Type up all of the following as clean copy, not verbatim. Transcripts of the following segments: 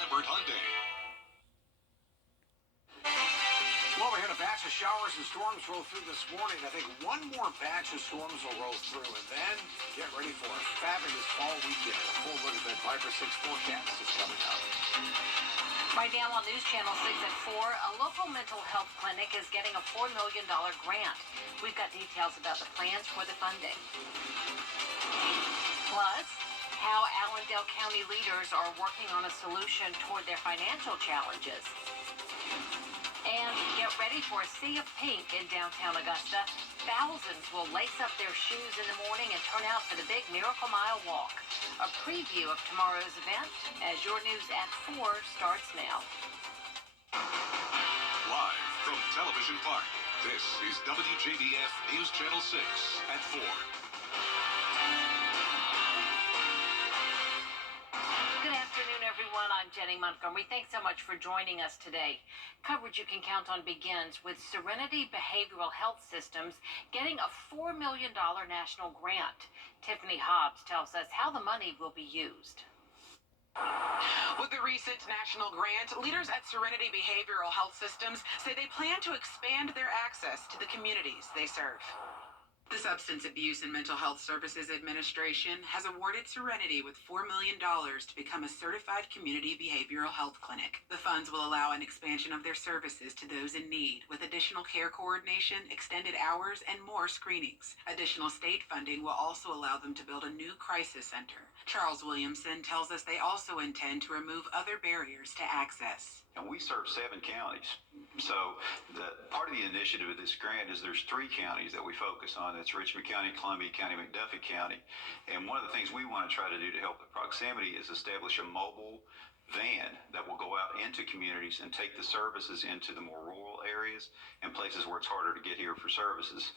Lambert Hyundai. Well, we had a batch of showers and storms roll through this morning. I think one more batch of storms will roll through, and then get ready for a fabulous fall weekend. A full look at that Viper 6 forecast is coming up. Right now on News Channel 6 at 4, a local mental health clinic is getting a $4 million grant. We've got details about the plans for the funding. Plus, how Allendale County leaders are working on a solution toward their financial challenges. And get ready for a sea of pink in downtown Augusta. Thousands will lace up their shoes in the morning and turn out for the big Miracle Mile walk. A preview of tomorrow's event as your news at 4 starts now. Live from Television Park, this is WJBF News Channel 6 at 4. Good afternoon, everyone. I'm Jenny Montgomery. Thanks so much for joining us today. Coverage you can count on begins with Serenity Behavioral Health Systems getting a $4 million national grant. Tiffany Hobbs tells us how the money will be used. With the recent national grant, leaders at Serenity Behavioral Health Systems say they plan to expand their access to the communities they serve. The Substance Abuse and Mental Health Services Administration has awarded Serenity with $4 million to become a certified community behavioral health clinic. The funds will allow an expansion of their services to those in need, with additional care coordination, extended hours, and more screenings. Additional state funding will also allow them to build a new crisis center. Charles Williamson tells us they also intend to remove other barriers to access. And we serve 7 counties. So the part of the initiative of this grant is there's 3 counties that we focus on. That's Richmond County, Columbia County, McDuffie County. And one of the things we want to try to do to help with proximity is establish a mobile van that will go out into communities and take the services into the more rural areas and places where it's harder to get here for services.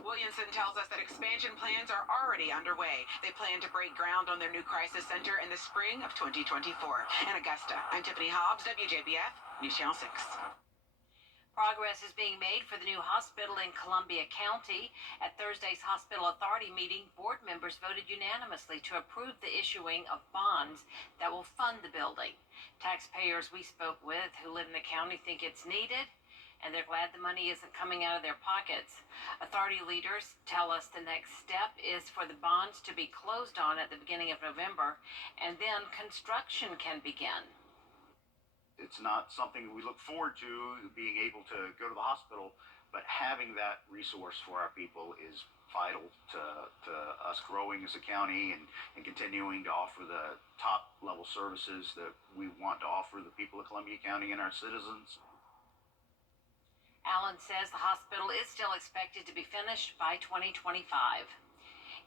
Williamson tells us that expansion plans are already underway. They plan to break ground on their new crisis center in the spring of 2024. In Augusta, I'm Tiffany Hobbs, WJBF, News Channel 6. Progress is being made for the new hospital in Columbia County. At Thursday's Hospital Authority meeting, board members voted unanimously to approve the issuing of bonds that will fund the building. Taxpayers we spoke with who live in the county think it's needed, and they're glad the money isn't coming out of their pockets. Authority leaders tell us the next step is for the bonds to be closed on at the beginning of November, and then construction can begin. It's not something we look forward to, being able to go to the hospital, but having that resource for our people is vital to us growing as a county and continuing to offer the top level services that we want to offer the people of Columbia County and our citizens. Allen says the hospital is still expected to be finished by 2025.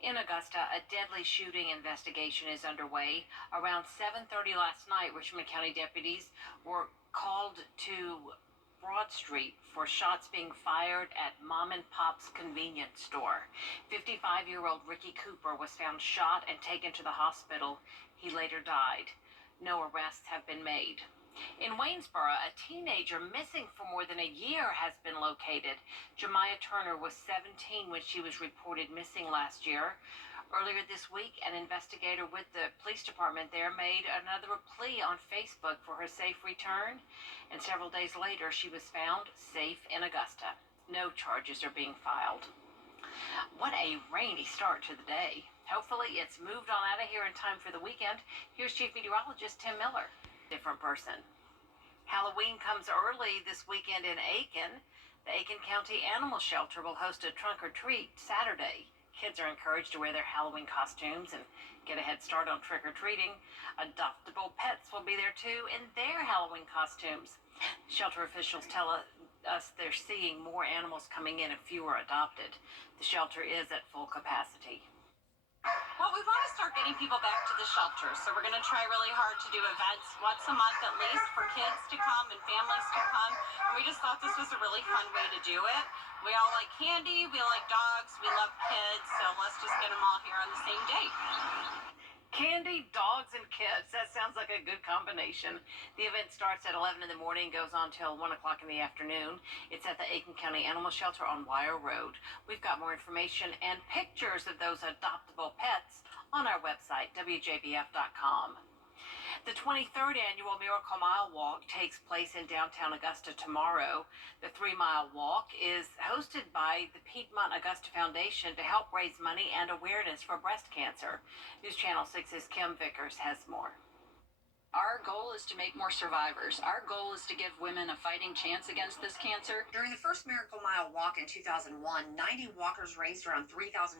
In Augusta, a deadly shooting investigation is underway. Around 7:30 last night, Richmond County deputies were called to Broad Street for shots being fired at Mom and Pop's convenience store. 55-year-old Ricky Cooper was found shot and taken to the hospital. He later died. No arrests have been made. In Waynesboro, a teenager missing for more than a year has been located. Jemiah Turner was 17 when she was reported missing last year. Earlier this week, an investigator with the police department there made another plea on Facebook for her safe return, and several days later, she was found safe in Augusta. No charges are being filed. What a rainy start to the day. Hopefully, it's moved on out of here in time for the weekend. Here's Chief Meteorologist Tim Miller. Different person. Halloween comes early this weekend in Aiken. The Aiken County Animal Shelter will host a trunk or treat Saturday. Kids are encouraged to wear their Halloween costumes and get a head start on trick-or-treating. Adoptable pets will be there too in their Halloween costumes. Shelter officials tell us they're seeing more animals coming in and fewer adopted. The shelter is at full capacity. Well, we want to start getting people back to the shelter, so we're going to try really hard to do events once a month at least for kids to come and families to come. And we just thought this was a really fun way to do it. We all like candy, we like dogs, we love kids, so let's just get them all here on the same day. Candy, dogs, and kids. That sounds like a good combination. The event starts at 11 in the morning, goes on till 1 o'clock in the afternoon. It's at the Aiken County Animal Shelter on Wire Road. We've got more information and pictures of those adoptable pets on our website, WJBF.com. The 23rd annual Miracle Mile Walk takes place in downtown Augusta tomorrow. The 3-mile walk is hosted by the Piedmont Augusta Foundation to help raise money and awareness for breast cancer. News Channel 6's Kim Vickers has more. Our goal is to make more survivors. Our goal is to give women a fighting chance against this cancer. During the first Miracle Mile walk in 2001, 90 walkers raised around $3,000.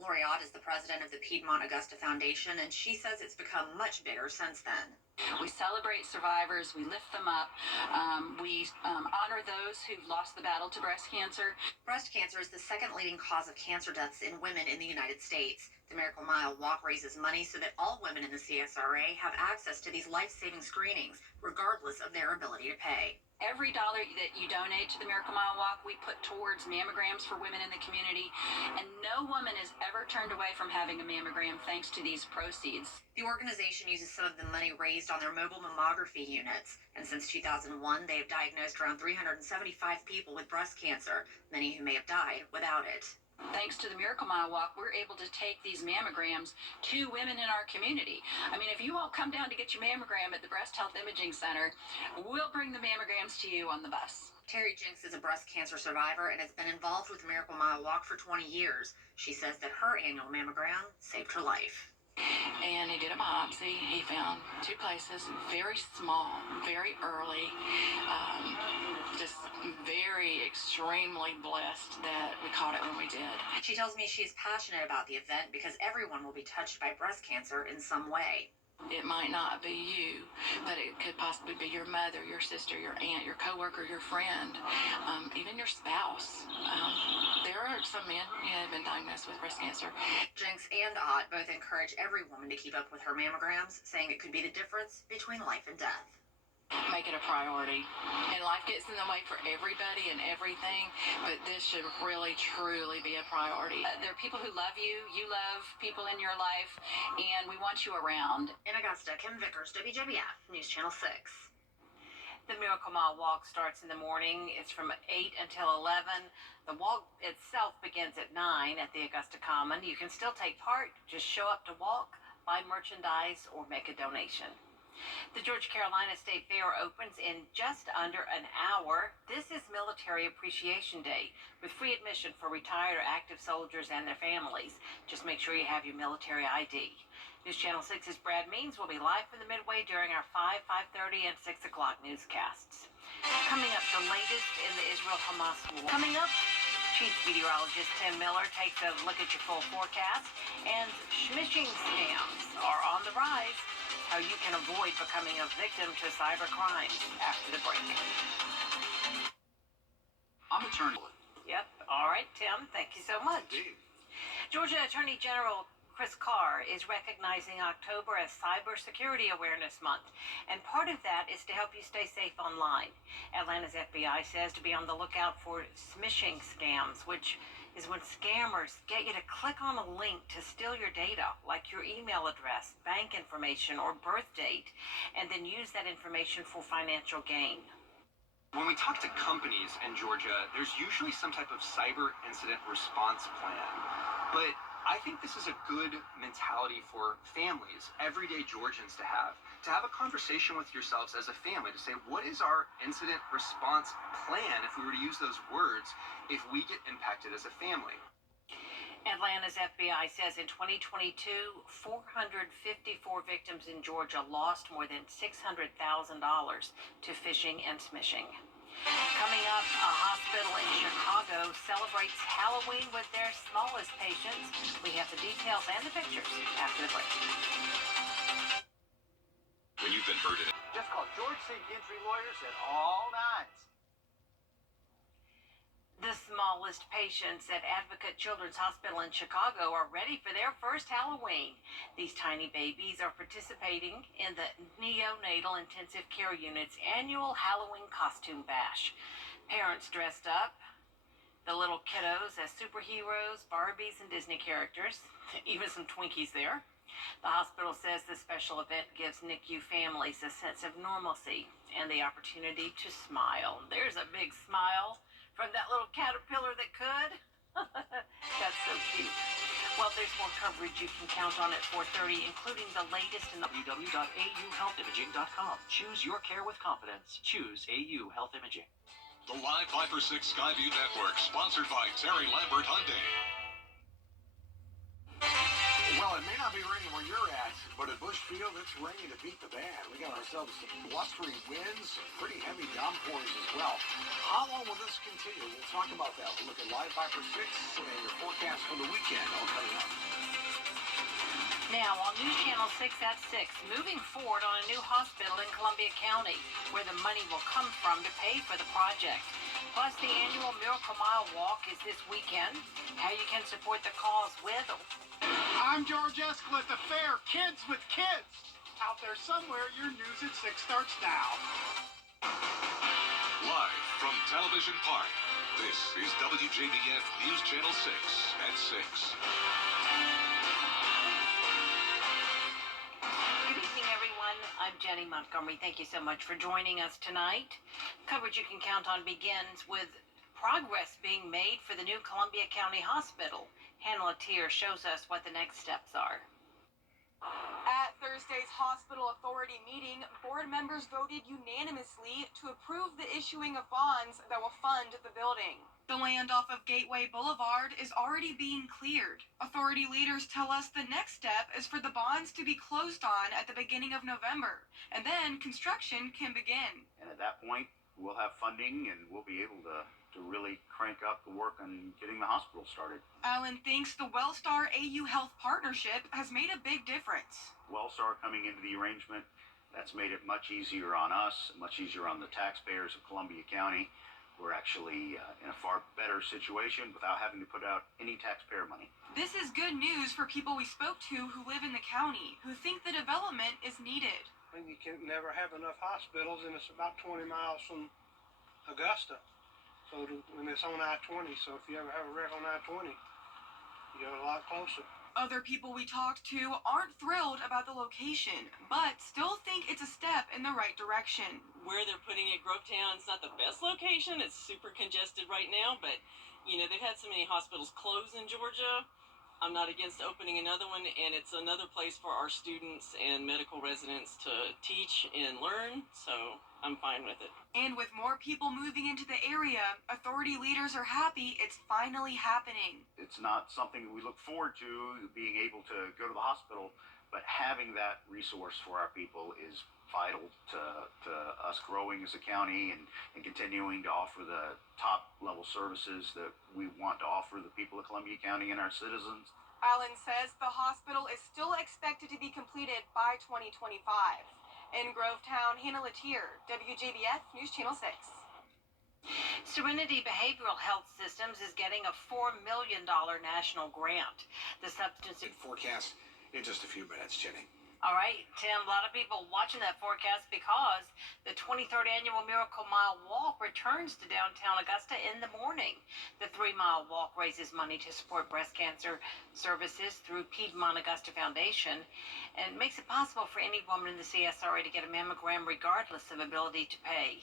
Lori Ott is the president of the Piedmont Augusta Foundation, and she says it's become much bigger since then. We celebrate survivors. We lift them up. We honor those who've lost the battle to breast cancer. Breast cancer is the second leading cause of cancer deaths in women in the United States. The Miracle Mile walk raises money so that all women in the CSRA have access to these life-saving screenings, regardless of their ability to pay. Every dollar that you donate to the Miracle Mile Walk, we put towards mammograms for women in the community, and no woman is ever turned away from having a mammogram thanks to these proceeds. The organization uses some of the money raised on their mobile mammography units, and since 2001, they have diagnosed around 375 people with breast cancer, many who may have died without it. Thanks to the Miracle Mile Walk, we're able to take these mammograms to women in our community. I mean, if you all come down to get your mammogram at the Breast Health Imaging Center, we'll bring the mammograms to you on the bus. Terry Jinks is a breast cancer survivor and has been involved with the Miracle Mile Walk for 20 years. She says that her annual mammogram saved her life. And he did a biopsy. He found 2 places, very small, very early. Just very extremely blessed that we caught it when we did. She tells me she's passionate about the event because everyone will be touched by breast cancer in some way. It might not be you, but it could possibly be your mother, your sister, your aunt, your coworker, your friend, even your spouse. There are some men who have been diagnosed with breast cancer. Jinks and Ott both encourage every woman to keep up with her mammograms, saying it could be the difference between life and death. Make it a priority. And life gets in the way for everybody and everything, but this should really, truly be a priority. There are people who love you, you love people in your life, and we want you around. In Augusta, Kim Vickers, WJBF, News Channel 6. The Miracle Mile walk starts in the morning. It's from 8 until 11. The walk itself begins at 9 at the Augusta Common. You can still take part. Just show up to walk, buy merchandise, or make a donation. The Georgia Carolina State Fair opens in just under an hour. This is Military Appreciation Day with free admission for retired or active soldiers and their families. Just make sure you have your military ID. News Channel 6's Brad Means will be live from the Midway during our 5, 5:30, and 6 o'clock newscasts. Coming up, the latest in the Israel-Hamas war. Coming up, Chief Meteorologist Tim Miller takes a look at your full forecast, and smishing scams are on the rise. How you can avoid becoming a victim to cyber crimes after the break. I'm attorney. Yep. All right, Tim. Thank you so much. Indeed. Georgia Attorney General Chris Carr is recognizing October as Cybersecurity Awareness Month, and part of that is to help you stay safe online. Atlanta's FBI says to be on the lookout for smishing scams, which is when scammers get you to click on a link to steal your data, like your email address, bank information, or birth date, and then use that information for financial gain. When we talk to companies in Georgia, there's usually some type of cyber incident response plan. But I think this is a good mentality for families, everyday Georgians to have a conversation with yourselves as a family to say, what is our incident response plan, if we were to use those words, if we get impacted as a family? Atlanta's FBI says in 2022, 454 victims in Georgia lost more than $600,000 to phishing and smishing. Coming up, a hospital in Chicago celebrates Halloween with their smallest patients. We have the details and the pictures after the break. When you've been hurt in Just call George St. Gentry Lawyers at all nights. The smallest patients at Advocate Children's Hospital in Chicago are ready for their first Halloween. These tiny babies are participating in the Neonatal Intensive Care Unit's annual Halloween costume bash. Parents dressed up, the little kiddos as superheroes, Barbies, and Disney characters, even some Twinkies there. The hospital says the special event gives NICU families a sense of normalcy and the opportunity to smile. There's a big smile from that little caterpillar that could. That's so cute. Well, there's more coverage you can count on at 4:30, including the latest in the www.auhealthimaging.com. Choose your care with confidence. Choose AU Health Imaging. The Live 5/6 Skyview Network, sponsored by Terry Lambert Hyundai. Well, it may not be raining where you're at, but at Busch Field, it's raining to beat the band. We got ourselves some blustery winds, some pretty heavy downpours as well. How long will this continue? We'll talk about that. We'll look at Live 5/6 and your forecast for the weekend. All coming up. Now, on News Channel 6 at 6, moving forward on a new hospital in Columbia County, where the money will come from to pay for the project. Plus, the annual Miracle Mile Walk is this weekend. How you can support the cause with... I'm George Eskel at the fair, Kids with Kids. Out there somewhere, your news at 6 starts now. Live from Television Park, this is WJBF News Channel 6 at 6. Good evening, everyone. I'm Jenny Montgomery. Thank you so much for joining us tonight. Coverage you can count on begins with progress being made for the new Columbia County Hospital. Hannah Latier shows us what the next steps are. At Thursday's hospital authority meeting, board members voted unanimously to approve the issuing of bonds that will fund the building. The land off of Gateway Boulevard is already being cleared. Authority leaders tell us the next step is for the bonds to be closed on at the beginning of November, and then construction can begin. And at that point, we'll have funding and we'll be able to really crank up the work on getting the hospital started. Allen thinks the Wellstar AU Health partnership has made a big difference. Wellstar coming into the arrangement, that's made it much easier on us, much easier on the taxpayers of Columbia County. We're actually in a far better situation without having to put out any taxpayer money. This is good news for people we spoke to who live in the county, who think the development is needed. You can never have enough hospitals, and it's about 20 miles from Augusta. So when it's on I-20, so if you ever have a wreck on I-20, you're a lot closer. Other people we talked to aren't thrilled about the location, but still think it's a step in the right direction. Where they're putting it, Grovetown's not the best location. It's super congested right now, but, you know, they've had so many hospitals close in Georgia. I'm not against opening another one, and it's another place for our students and medical residents to teach and learn, so I'm fine with it. And with more people moving into the area, authority leaders are happy it's finally happening. It's not something we look forward to, being able to go to the hospital, but having that resource for our people is vital to us growing as a county and continuing to offer the top level services that we want to offer the people of Columbia County and our citizens. Allen says the hospital is still expected to be completed by 2025. In Grovetown, Hannah Latier, WJBF News Channel 6. Serenity Behavioral Health Systems is getting a $4 million national grant. The substance Forecast in just a few minutes, Jenny. All right, Tim, a lot of people watching that forecast because the 23rd Annual Miracle Mile Walk returns to downtown Augusta in the morning. The 3-mile walk raises money to support breast cancer services through Piedmont Augusta Foundation and makes it possible for any woman in the CSRA to get a mammogram regardless of ability to pay.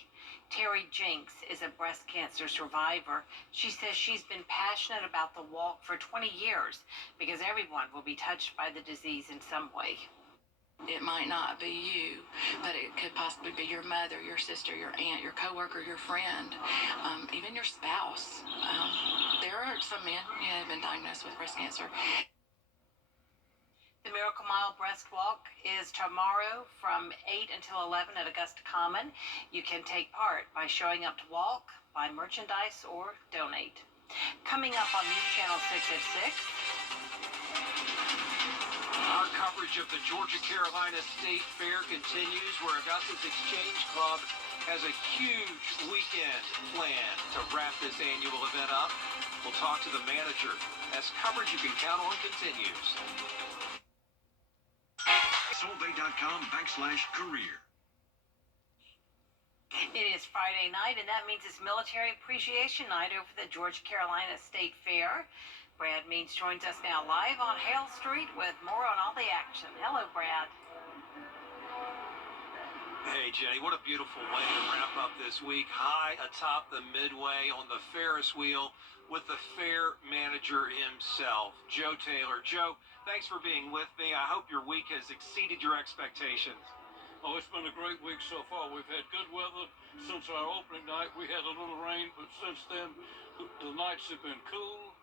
Terry Jinks is a breast cancer survivor. She says she's been passionate about the walk for 20 years because everyone will be touched by the disease in some way. It might not be you, but it could possibly be your mother, your sister, your aunt, your coworker, your friend, even your spouse. There are some men who have been diagnosed with breast cancer. The Miracle Mile Breast Walk is tomorrow from 8 until 11 at Augusta Common. You can take part by showing up to walk, buy merchandise, or donate. Coming up on News Channel 6 at 6. Our coverage of the Georgia-Carolina State Fair continues, where Augusta's Exchange Club has a huge weekend planned to wrap this annual event up. We'll talk to the manager as coverage you can count on continues. Solvay.com/career. It is Friday night, and that means it's Military Appreciation Night over the Georgia-Carolina State Fair. Brad Means joins us now live on Hale Street with more on all the action. Hello, Brad. Hey, Hey, Jenny, what a beautiful way to wrap up this week. High atop the midway on the Ferris wheel with the fair manager himself, Joe Taylor. Joe, thanks for being with me. I hope your week has exceeded your expectations. Oh, it's been a great week so far. We've had good weather since our opening night. We had a little rain, but since then, the nights have been cool.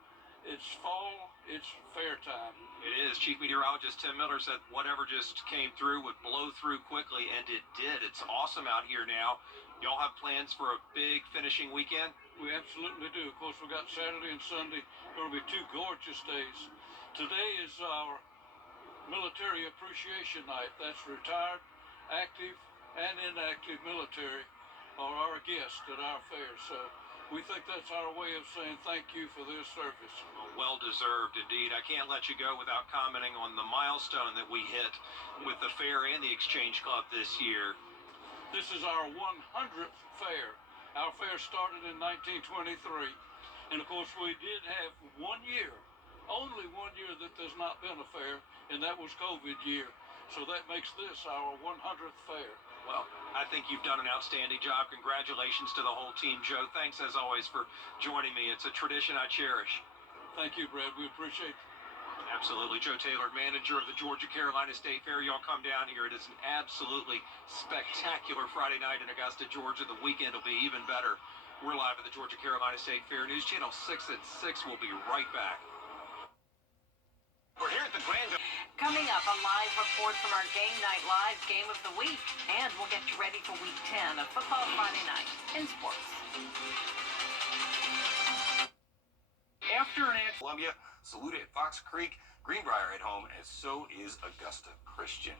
It's fall. It's fair time. It is. Chief Meteorologist Tim Miller said whatever just came through would blow through quickly, and it did. It's awesome out here now. Y'all have plans for a big finishing weekend? We absolutely do. Of course, we got Saturday and Sunday. Going to be two gorgeous days. Today is our military appreciation night. That's retired, active, and inactive military are our guests at our fair. So we think that's our way of saying thank you for their service. Well deserved indeed. I can't let you go without commenting on the milestone that we hit with the fair and the Exchange Club this year. This is our 100th fair. Our fair started in 1923. And of course, we did have 1 year, only 1 year that there's not been a fair, and that was COVID year. So that makes this our 100th fair. Well, I think you've done an outstanding job. Congratulations to the whole team, Joe. Thanks, as always, for joining me. It's a tradition I cherish. Thank you, Brad. We appreciate it. Absolutely. Joe Taylor, manager of the Georgia-Carolina State Fair. Y'all come down here. It is an absolutely spectacular Friday night in Augusta, Georgia. The weekend will be even better. We're live at the Georgia-Carolina State Fair. News Channel 6 at 6. We'll be right back. We're here at the Grand. Coming up, a live report from our Game Night Live Game of the Week. And we'll get you ready for Week 10 of Football Friday Night in sports. After an answer, Columbia, Saluda at Fox Creek, Greenbrier at home, and so is Augusta Christian.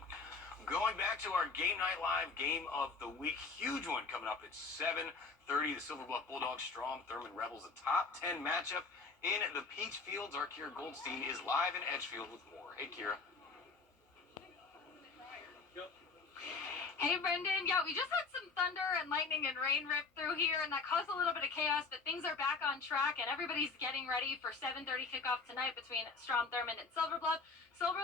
Going back to our Game Night Live Game of the Week, huge one coming up at 7:30. The Silver Bluff Bulldogs, Strom Thurmond Rebels, a top 10 matchup in the Peach Fields. Our Kira Goldstein is live in Edgefield with more. Hey, Kira. Hey, Brendan. Yeah, we just had some thunder and lightning and rain rip through here, and that caused a little bit of chaos, but things are back on track, and everybody's getting ready for 7:30 kickoff tonight between Strom Thurmond and Silver Bluff. Silver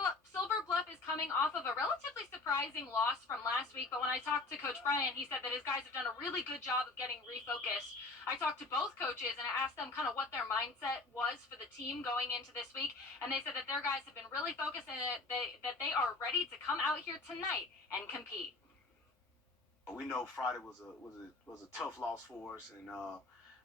Bluff is coming off of a relatively surprising loss from last week, but when I talked to Coach Brian, he said that his guys have done a really good job of getting refocused. I talked to both coaches and I asked them kind of what their mindset was for the team going into this week, and they said that their guys have been really focused and that they are ready to come out here tonight and compete. We know Friday was a tough loss for us, and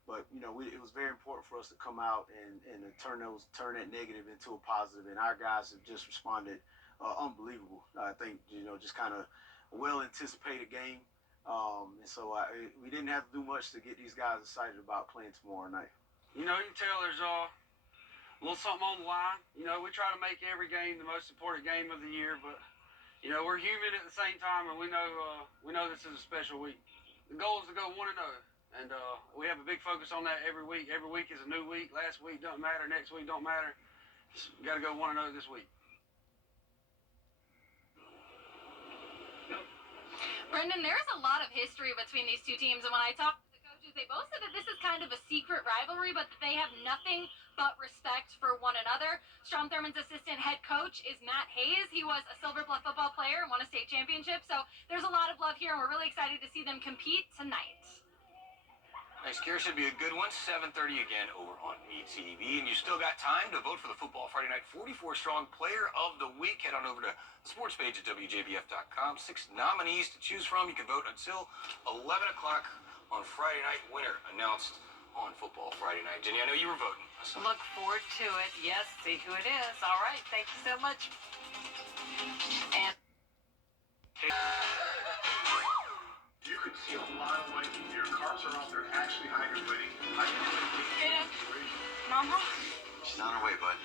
but you know it was very important for us to come out and turn that negative into a positive, and our guys have just responded unbelievable. I think just kind of a well anticipated game, and so we didn't have to do much to get these guys excited about playing tomorrow night. You can tell there's a little something on the line. We try to make every game the most important game of the year, but we're human at the same time, and we know this is a special week. The goal is to go 1-0, and we have a big focus on that every week. Every week is a new week. Last week doesn't matter. Next week don't matter. Just got to go 1-0 this week. Brendan, there's a lot of history between these two teams, and when I talked to the coaches, they both said that this is kind of a secret rivalry, but that they have nothing but respect for one another. Strom Thurmond's assistant head coach is Matt Hayes. He was a Silver Bluff football player and won a state championship, so there's a lot of love here, and we're really excited to see them compete tonight. Thanks, Kira. Should be a good one. 7:30 again over on ETV. And you still got time to vote for the Football Friday Night 44 Strong Player of the Week. Head on over to the sports page at WJBF.com. 6 nominees to choose from. You can vote until 11 o'clock on Friday night. Winner announced on Football Friday Night. Jenny, I know you were voting. Look forward to it. Yes, see who it is. All right. Thank you so much. And You can see a lot of light here. Cars are out there actually hydrating. Mama? She's on her way, bud.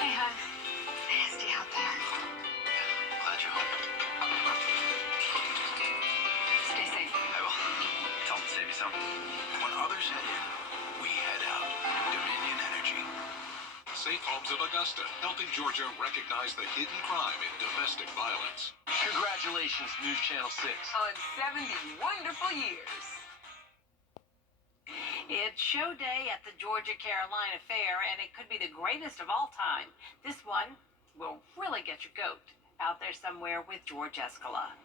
Hey, hon. Nasty out there. Glad you're home. Stay safe. I will. Tell them to save you some. When others head in, we head out. Dominion Energy. Safe Homes of Augusta, helping Georgia recognize the hidden crime in domestic violence. Congratulations, News Channel 6. On 70 wonderful years. It's show day at the Georgia-Carolina Fair, and it could be the greatest of all time. This one will really get your goat out there somewhere with George Escala.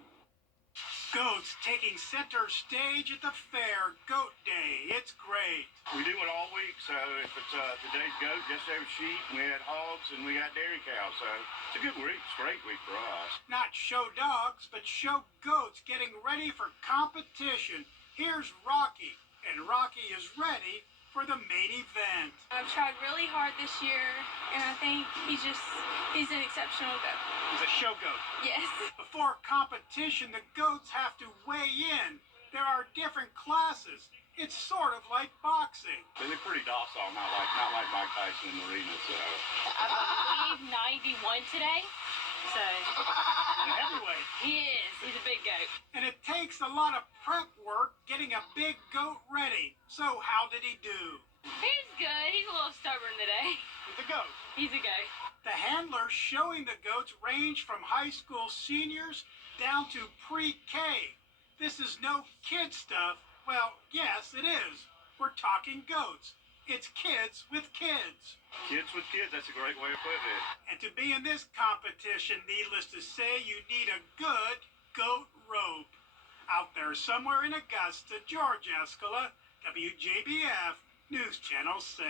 Goats taking center stage at the fair. Goat Day. It's great. We do it all week, so if it's today's goat, yesterday was sheep, we had hogs, and we got dairy cows, so it's a good week. It's a great week for us. Not show dogs, but show goats getting ready for competition. Here's Rocky, and Rocky is ready for the main event. I've tried really hard this year, and I think he's an exceptional goat. He's a show goat. Yes. Before competition, the goats have to weigh in. There are different classes. It's sort of like boxing. They're pretty docile, not like Mike Tyson in the arena, so. I believe 91 today. So An heavyweight. he is. He's a big goat. And it takes a lot of prep work getting a big goat ready. So how did he do? He's good. He's a little stubborn today. He's a goat. He's a goat. The handlers showing the goats range from high school seniors down to pre-K. This is no kid stuff. Well, yes, it is. We're talking goats. It's kids with kids. Kids with kids, that's a great way of putting it. And to be in this competition, needless to say, you need a good goat rope. Out there somewhere in Augusta, George Escala, WJBF, News Channel 6.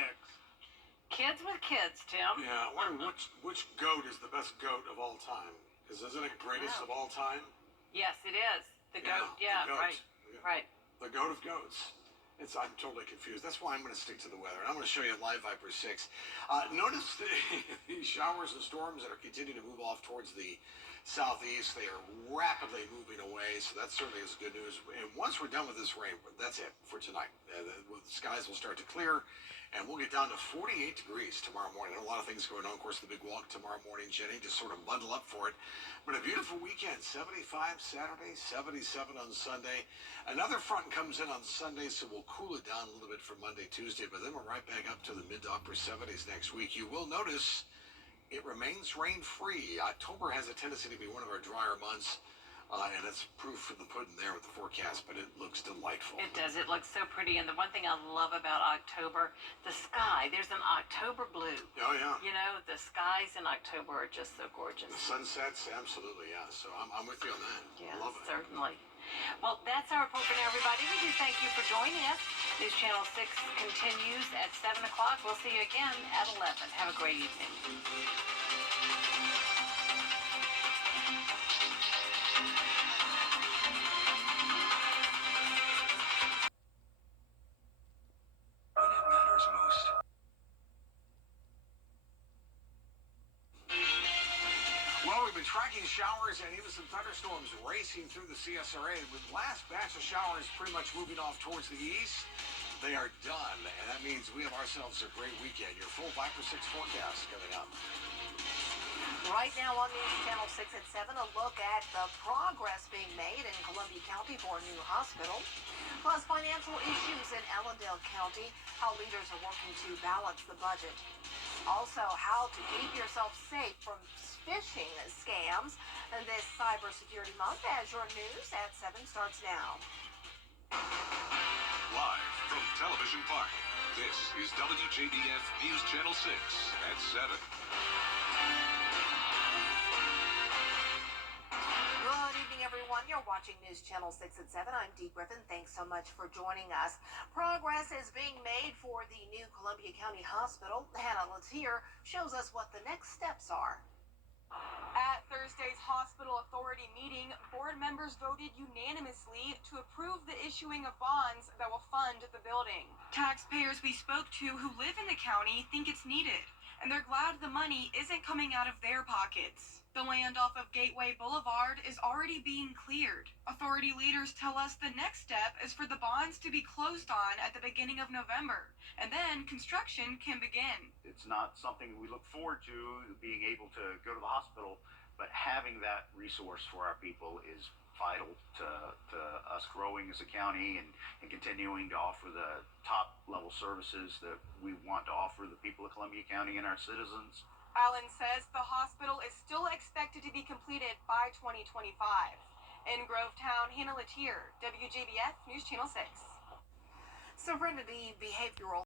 Kids with kids, Tim. Yeah, I wonder which goat is the best goat of all time? Because isn't it greatest of all time? Yes, it is. The goat. Yeah, the goat. right. Right. The goat of goats. I'm totally confused. That's why I'm going to stick to the weather. And I'm going to show you Live Viper 6. Notice the showers and storms that are continuing to move off towards the southeast. They are rapidly moving away, so that certainly is good news. And once we're done with this rain, that's it for tonight. The skies will start to clear, and we'll get down to 48 degrees tomorrow morning. A lot of things going on. Of course, the big walk tomorrow morning, Jenny, just sort of bundle up for it. But a beautiful weekend, 75 Saturday, 77 on Sunday. Another front comes in on Sunday, so we'll cool it down a little bit for Monday, Tuesday, but then we're right back up to the mid to upper 70s next week. You will notice it remains rain-free. October has a tendency to be one of our drier months. And that's proof from the pudding there with the forecast, but it looks delightful. It does. It looks so pretty. And the one thing I love about October, the sky, there's an October blue. Oh, yeah. You know, the skies in October are just so gorgeous. The sunsets, absolutely, yeah. So I'm with you on that. Yes, I love it. certainly. Well, that's our report for now, everybody. We do thank you for joining us. News Channel 6 continues at 7 o'clock. We'll see you again at 11. Have a great evening. Tracking showers and even some thunderstorms racing through the CSRA. With last batch of showers pretty much moving off towards the east, they are done. And that means we have ourselves a great weekend. Your full Viper 6 forecast coming up. Right now on News Channel 6 at 7, a look at the progress being made in Columbia County for a new hospital, plus financial issues in Ellendale County, how leaders are working to balance the budget. Also, how to keep yourself safe from phishing scams and this Cybersecurity Month. Azure News at 7 starts now. Live from Television Park, this is WJBF News Channel 6 at 7. Good evening, everyone. You're watching News Channel 6 at 7. I'm Dee Griffin. Thanks so much for joining us. Progress is being made for the new Columbia County Hospital. Hannah Latier shows us what the next steps are. At Thursday's hospital authority meeting, board members voted unanimously to approve the issuing of bonds that will fund the building. Taxpayers we spoke to who live in the county think it's needed, and they're glad the money isn't coming out of their pockets. The land off of Gateway Boulevard is already being cleared. Authority leaders tell us the next step is for the bonds to be closed on at the beginning of November, and then construction can begin. It's not something we look forward to, being able to go to the hospital, but having that resource for our people is vital to us growing as a county and continuing to offer the top level services that we want to offer the people of Columbia County and our citizens. Allen says the hospital is still expected to be completed by 2025. In Grovetown, Hannah Latier, WJBF News Channel 6. Serenity Behavioral